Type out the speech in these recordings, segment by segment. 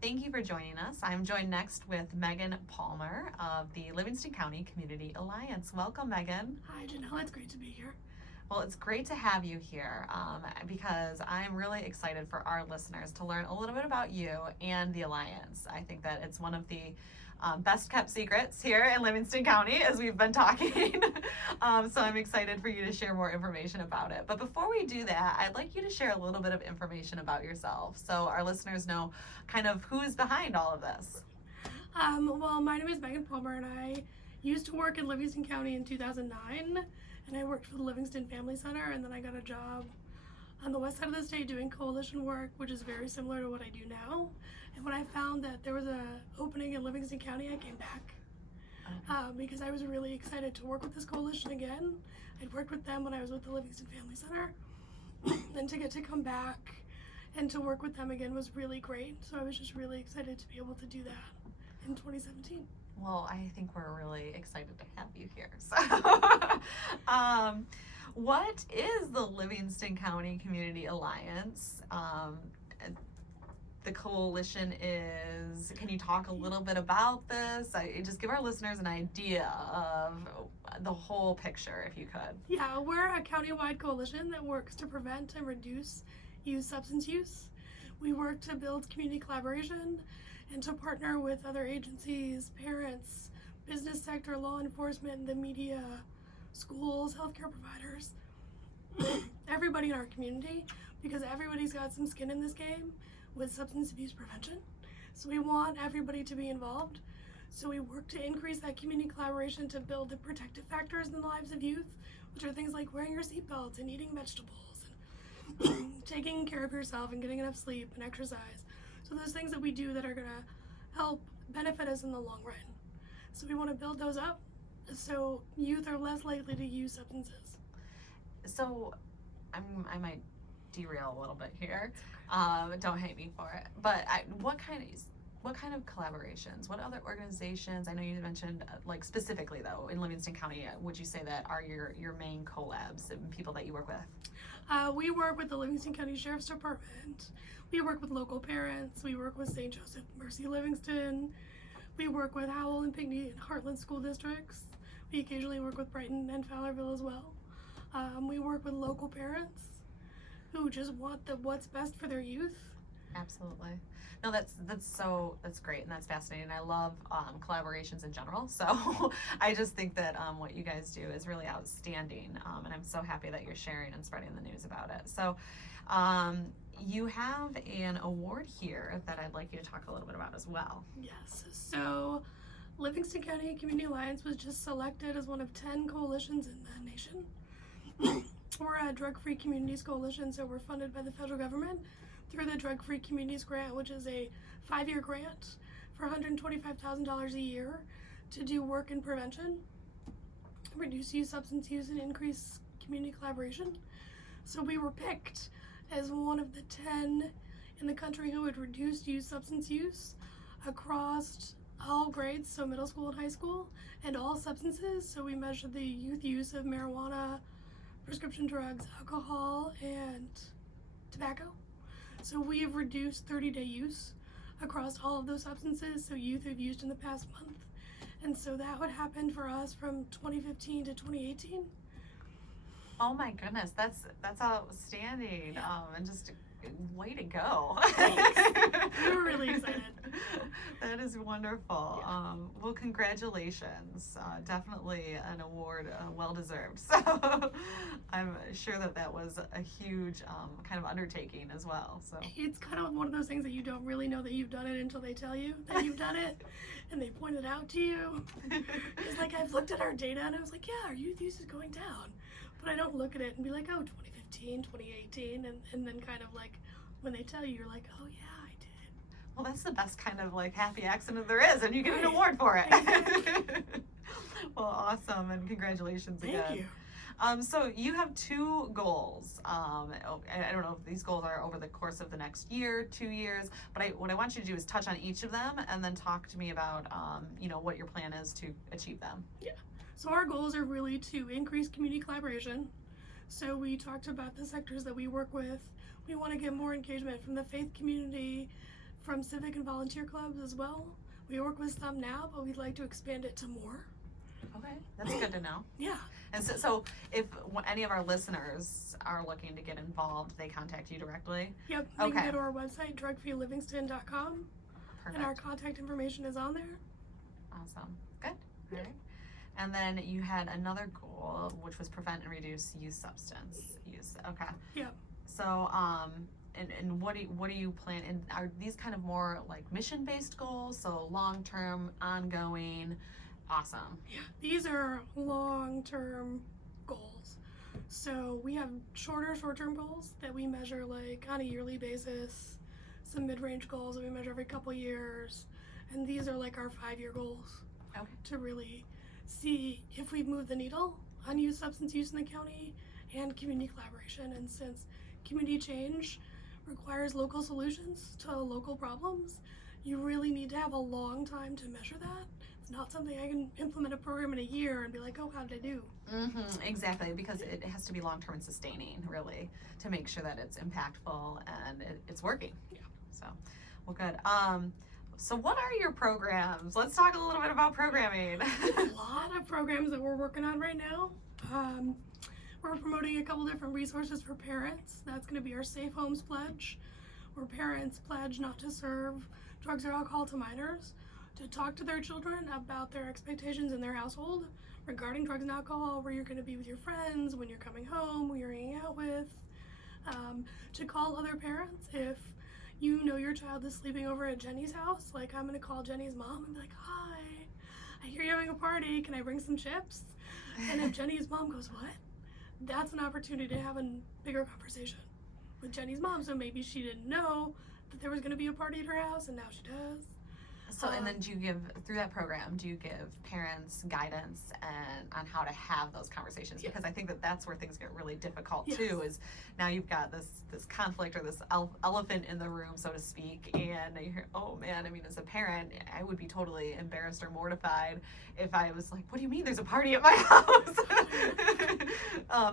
Thank you for joining us. I'm joined next with Megan Palmer of the Livingston County Community Alliance. Welcome, Megan. Hi, Janelle. It's great to be here. Well, it's great to have you here because I'm really excited for our listeners to learn a little bit about you and the Alliance. I think that it's one of the best kept secrets here in Livingston County as we've been talking. So I'm excited for you to share more information about it. But before we do that, I'd like you to share a little bit of information about yourself so our listeners know kind of who's behind all of this. Well, my name is Megan Palmer, and I used to work in Livingston County in 2009, and I worked for the Livingston Family Center, and then I got a job on the west side of the state doing coalition work, which is very similar to what I do now. And when I found that there was an opening in Livingston County, I came back because I was really excited to work with this coalition again. I'd worked with them when I was with the Livingston Family Center, and to get to come back and to work with them again was really great. So I was just really excited to be able to do that in 2017. Well, I think we're really excited to have you here. So, what is the Livingston County Community Alliance? The coalition is, can you talk a little bit about this? Just give our listeners an idea of the whole picture, if you could. Yeah, we're a county-wide coalition that works to prevent and reduce youth substance use. We work to build community collaboration and to partner with other agencies, parents, business sector, law enforcement, the media, schools, healthcare providers, everybody in our community, because everybody's got some skin in this game with substance abuse prevention. So we want everybody to be involved. So we work to increase that community collaboration to build the protective factors in the lives of youth, which are things like wearing your seatbelt and eating vegetables and taking care of yourself and getting enough sleep and exercise. So those things that we do that are gonna help benefit us in the long run. So we want to build those up so youth are less likely to use substances. So I might derail a little bit here. Don't hate me for it. But what kind of collaborations? What other organizations? I know you mentioned like specifically though in Livingston County. Would you say that are your main collabs and people that you work with? We work with the Livingston County Sheriff's Department. We work with local parents. We work with St. Joseph Mercy Livingston. We work with Howell and Pinckney and Heartland school districts. We occasionally work with Brighton and Fowlerville as well. We work with local parents who just want what's best for their youth. Absolutely. No, that's great and that's fascinating. I love collaborations in general. So I just think that what you guys do is really outstanding, and I'm so happy that you're sharing and spreading the news about it. So you have an award here that I'd like you to talk a little bit about as well. Yes. So Livingston County Community Alliance was just selected as one of 10 coalitions in the nation. We're a drug-free communities coalition, so we're funded by the federal government through the Drug-Free Communities Grant, which is a 5-year grant for $125,000 a year to do work in prevention, reduce youth substance use, and increase community collaboration. So we were picked as one of the 10 in the country who would reduce youth substance use across all grades, so middle school and high school, and all substances. So we measured the youth use of marijuana, prescription drugs, alcohol, and tobacco. So we have reduced 30-day use across all of those substances, so youth have used in the past month. And so that would happen for us from 2015 to 2018. Oh my goodness, that's outstanding. Yeah. And just way to go. We were really excited. That is wonderful. Yeah. Well, congratulations. Definitely an award well deserved. So I'm sure that was a huge kind of undertaking as well. So It's kind of one of those things that you don't really know that you've done it until they tell you that you've done it and they point it out to you. Because like I've looked at our data and I was like, yeah, our youth use is going down. But I don't look at it and be like, oh, 2015, 2018, and then kind of like when they tell you, you're like, oh yeah, I did. well, that's the best kind of like happy accident there is, and you get an award for it. Well, awesome, and congratulations again. Thank you. So you have 2 goals. I don't know if these goals are over the course of the next year, 2 years, but what I want you to do is touch on each of them and then talk to me about, what your plan is to achieve them. Yeah. So our goals are really to increase community collaboration. So we talked about the sectors that we work with. We want to get more engagement from the faith community, from civic and volunteer clubs as well. We work with some now, but we'd like to expand it to more. Okay, that's good to know. Yeah. And so if any of our listeners are looking to get involved, they contact you directly? Yep. They Okay. can go to our website, drugfreelivingston.com, Perfect. and our contact information is on there. Awesome. Good. All right. And then you had another goal, which was prevent and reduce youth substance use. Okay. Yep. So, and what do you plan? And are these kind of more like mission-based goals? So long-term, ongoing. Awesome. Yeah. These are long-term goals. So we have short-term goals that we measure like on a yearly basis. Some mid-range goals that we measure every couple years, and these are like our 5-year goals. Okay. To really see if we've moved the needle on youth substance use in the county and community collaboration. And since community change requires local solutions to local problems, you really need to have a long time to measure that. It's not something I can implement a program in a year and be like, oh, how did I do? Mm-hmm, exactly, because it has to be long-term and sustaining, really, to make sure that it's impactful and it's working. Yeah. So, well, good. So what are your programs? Let's talk a little bit about programming. A lot of programs that we're working on right now. We're promoting a couple different resources for parents. That's going to be our Safe Homes Pledge, where parents pledge not to serve drugs or alcohol to minors, to talk to their children about their expectations in their household regarding drugs and alcohol, where you're going to be with your friends, when you're coming home, who you're hanging out with, to call other parents if you know your child is sleeping over at Jenny's house. Like, I'm going to call Jenny's mom and be like, hi, I hear you're having a party, can I bring some chips? And if Jenny's mom goes, what? That's an opportunity to have a bigger conversation with Jenny's mom. So maybe she didn't know that there was going to be a party at her house, and now she does. So, and then through that program, do you give parents guidance and on how to have those conversations? Yes. Because I think that's where things get really difficult Yes. too, is now you've got this conflict or this elephant in the room, so to speak, and you hear, oh man, I mean, as a parent, I would be totally embarrassed or mortified if I was like, what do you mean there's a party at my house?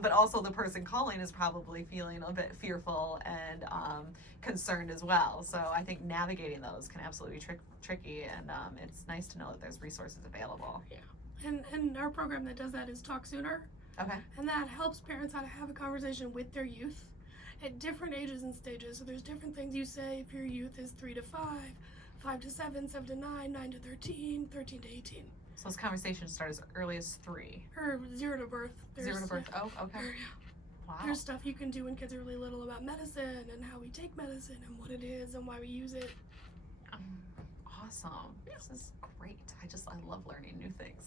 But also the person calling is probably feeling a bit fearful and concerned as well. So I think navigating those can absolutely be tricky, and it's nice to know that there's resources available. Yeah. And our program that does that is Talk Sooner. Okay. And that helps parents how to have a conversation with their youth at different ages and stages. So there's different things you say if your youth is 3 to 5, 5 to 7, 7 to 9, 9 to 13, 13 to 18. So those conversations start as early as 3. Or 0 to birth. Zero to birth. Oh, okay. Wow. There's stuff you can do when kids are really little about medicine and how we take medicine and what it is and why we use it. Awesome. This is great. I love learning new things.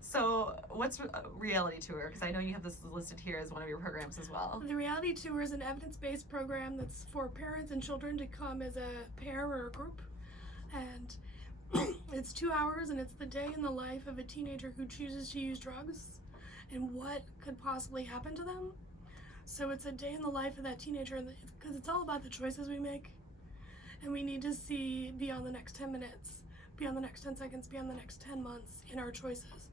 So what's Reality Tour? Because I know you have this listed here as one of your programs as well. The Reality Tour is an evidence-based program that's for parents and children to come as a pair or a group. And it's 2 hours, and it's the day in the life of a teenager who chooses to use drugs and what could possibly happen to them. So it's a day in the life of that teenager, because it's all about the choices we make. And we need to see beyond the next 10 minutes, beyond the next 10 seconds, beyond the next 10 months in our choices.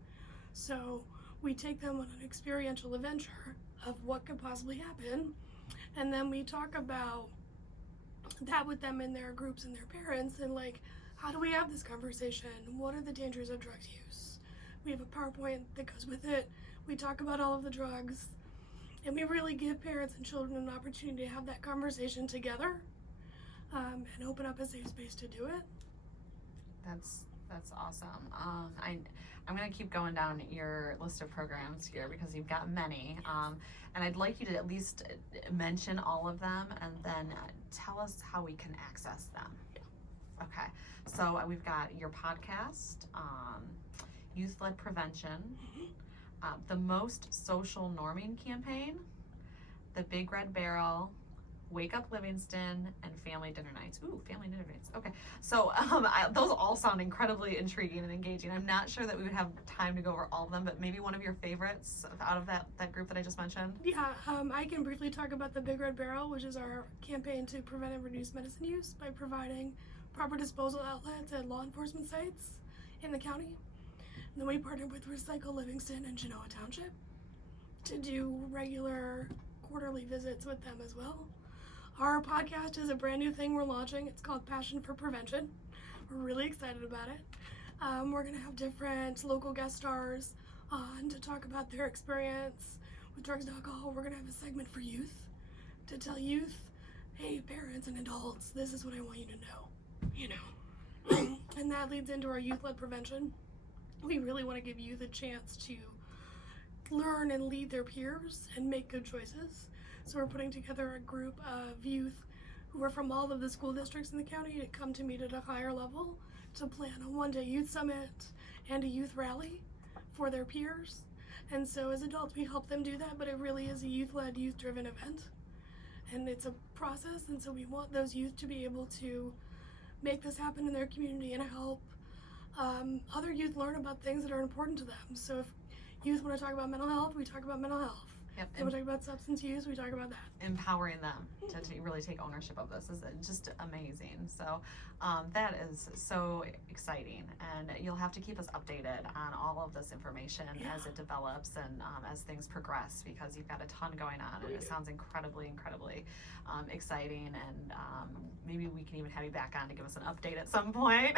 So we take them on an experiential adventure of what could possibly happen, and then we talk about that with them in their groups and their parents, and like, how do we have this conversation? What are the dangers of drug use? We have a PowerPoint that goes with it. We talk about all of the drugs, and we really give parents and children an opportunity to have that conversation together, and open up a safe space to do it. That's awesome. I'm going to keep going down your list of programs here because you've got many. And I'd like you to at least mention all of them and then tell us how we can access them. Okay. So we've got your podcast, Youth-Led Prevention, the Most Social Norming Campaign, the Big Red Barrel, Wake Up Livingston, and Family Dinner Nights. Ooh, Family Dinner Nights. Okay. So those all sound incredibly intriguing and engaging. I'm not sure that we would have time to go over all of them, but maybe one of your favorites out of that group that I just mentioned? Yeah, I can briefly talk about the Big Red Barrel, which is our campaign to prevent and reduce medicine use by providing proper disposal outlets at law enforcement sites in the county. And then we partnered with Recycle Livingston and Janelle Township to do regular quarterly visits with them as well. Our podcast is a brand new thing we're launching. It's called Passion for Prevention. We're really excited about it. We're going to have different local guest stars on to talk about their experience with drugs and alcohol. We're going to have a segment for youth to tell youth, hey, parents and adults, this is what I want you to know, And that leads into our youth-led prevention. We really want to give youth a chance to learn and lead their peers and make good choices. So we're putting together a group of youth who are from all of the school districts in the county to come to meet at a higher level to plan a one-day youth summit and a youth rally for their peers. And so as adults, we help them do that, but it really is a youth-led, youth-driven event. And it's a process, and so we want those youth to be able to make this happen in their community and help other youth learn about things that are important to them. So if youth want to talk about mental health, we talk about mental health. Yep. If we talk about substance use, we talk about that. Empowering them to really take ownership of this is just amazing. So that is so exciting, and you'll have to keep us updated on all of this information as it develops and as things progress, because you've got a ton going on, and it sounds incredibly exciting, and maybe we can even have you back on to give us an update at some point.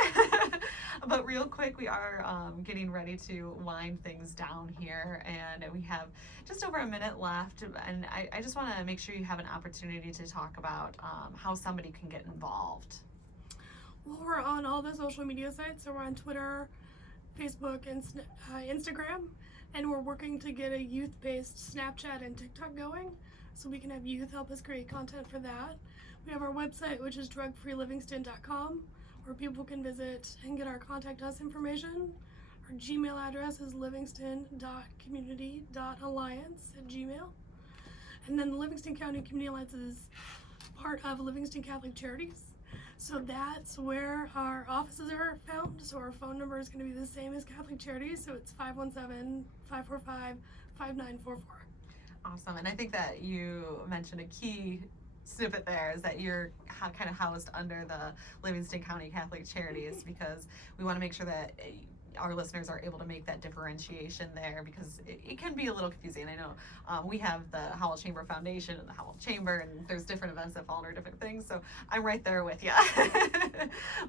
But real quick, we are getting ready to wind things down here, and we have just over a minute left, and I just want to make sure you have an opportunity to talk about how somebody can get involved. Well, we're on all the social media sites, so we're on Twitter, Facebook, and Instagram, and we're working to get a youth-based Snapchat and TikTok going, so we can have youth help us create content for that. We have our website, which is drugfreelivingston.com, where people can visit and get our contact us information. Our Gmail address is livingston.community.alliance@gmail. And then the Livingston County Community Alliance is part of Livingston Catholic Charities. So that's where our offices are found. So our phone number is going to be the same as Catholic Charities. So it's 517-545-5944. Awesome. And I think that you mentioned a key snippet there is that you're kind of housed under the Livingston County Catholic Charities, because we want to make sure that our listeners are able to make that differentiation there, because it can be a little confusing. I know we have the Howell Chamber Foundation and the Howell Chamber, and there's different events that fall under different things, so I'm right there with you.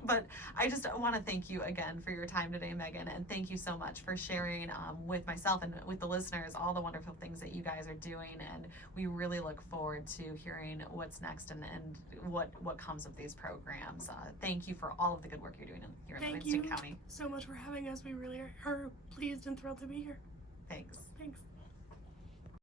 But I just want to thank you again for your time today, Megan, and thank you so much for sharing with myself and with the listeners all the wonderful things that you guys are doing, and we really look forward to hearing what's next and what comes of these programs. Thank you for all of the good work you're doing here in Livingston County. Thank you so much for having us. We really are pleased and thrilled to be here. Thanks. Thanks.